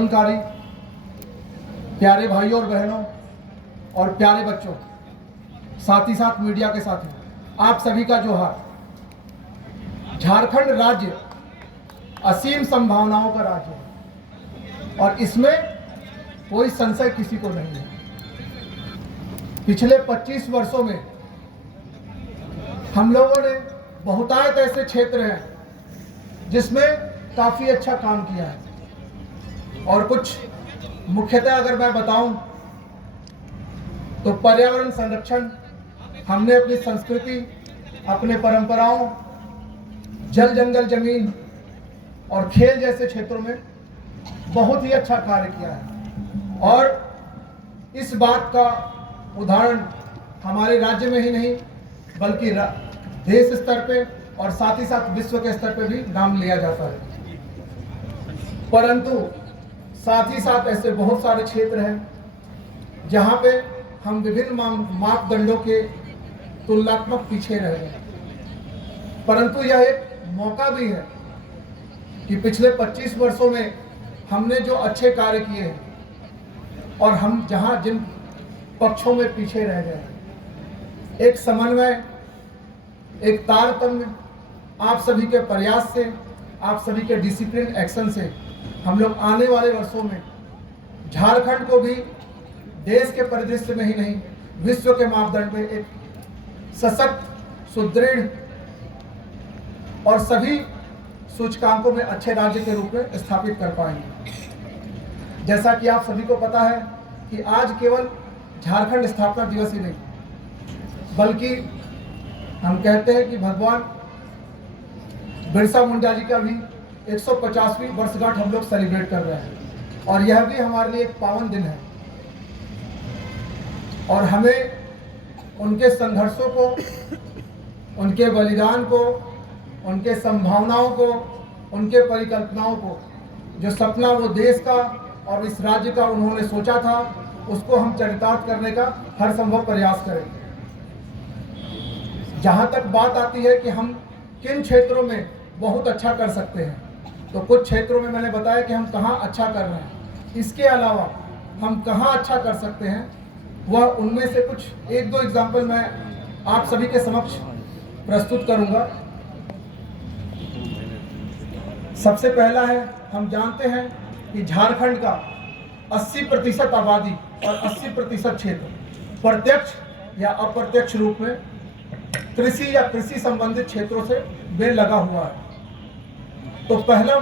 तरुणकारी, प्यारे भाइयों और बहनों और प्यारे बच्चों, साथ ही साथ मीडिया के साथी, आप सभी का जोहार। झारखंड राज्य असीम संभावनाओं का राज्य है और इसमें कोई संशय किसी को नहीं है। पिछले 25 वर्षों में हम लोगों ने बहुतायत ऐसे क्षेत्र हैं जिसमें काफ़ी अच्छा काम किया है और कुछ मुख्यतः अगर मैं बताऊं तो पर्यावरण संरक्षण, हमने अपनी संस्कृति, अपने परंपराओं, जल जंगल जमीन और खेल जैसे क्षेत्रों में बहुत ही अच्छा कार्य किया है। और इस बात का उदाहरण हमारे राज्य में ही नहीं बल्कि देश स्तर पे और साथ ही साथ विश्व के स्तर पे भी नाम लिया जाता है। परंतु साथ ही साथ ऐसे बहुत सारे क्षेत्र हैं जहाँ पे हम विभिन्न मापदंडों के तुलनात्मक पीछे रह गए। परंतु यह एक मौका भी है कि पिछले 25 वर्षों में हमने जो अच्छे कार्य किए हैं और हम जहाँ जिन पक्षों में पीछे रह गए, एक समन्वय, एक तारतम्य, आप सभी के प्रयास से, आप सभी के डिसिप्लिन एक्शन से हम लोग आने वाले वर्षों में झारखंड को भी देश के परिदृश्य में ही नहीं विश्व के मापदंड में एक सशक्त, सुदृढ़ और सभी सूचकांकों में अच्छे राज्य के रूप में स्थापित कर पाएंगे। जैसा कि आप सभी को पता है कि आज केवल झारखंड स्थापना दिवस ही नहीं बल्कि हम कहते हैं कि भगवान बिरसा मुंडा जी का भी 150वीं वर्षगांठ हम लोग सेलिब्रेट कर रहे हैं और यह भी हमारे लिए एक पावन दिन है और हमें उनके संघर्षों को, उनके बलिदान को, उनके संभावनाओं को, उनके परिकल्पनाओं को, जो सपना वो देश का और इस राज्य का उन्होंने सोचा था, उसको हम चरितार्थ करने का हर संभव प्रयास करेंगे। जहाँ तक बात आती है कि हम किन क्षेत्रों में बहुत अच्छा कर सकते हैं, तो कुछ क्षेत्रों में मैंने बताया कि हम कहाँ अच्छा कर रहे हैं। इसके अलावा हम कहाँ अच्छा कर सकते हैं, वह उनमें से कुछ एक दो एग्जाम्पल मैं आप सभी के समक्ष प्रस्तुत करूंगा। सबसे पहला है, हम जानते हैं कि झारखंड का 80% आबादी और 80% क्षेत्र प्रत्यक्ष या अप्रत्यक्ष रूप में कृषि या कृषि संबंधित क्षेत्रों से बेल लगा हुआ है। तो पहला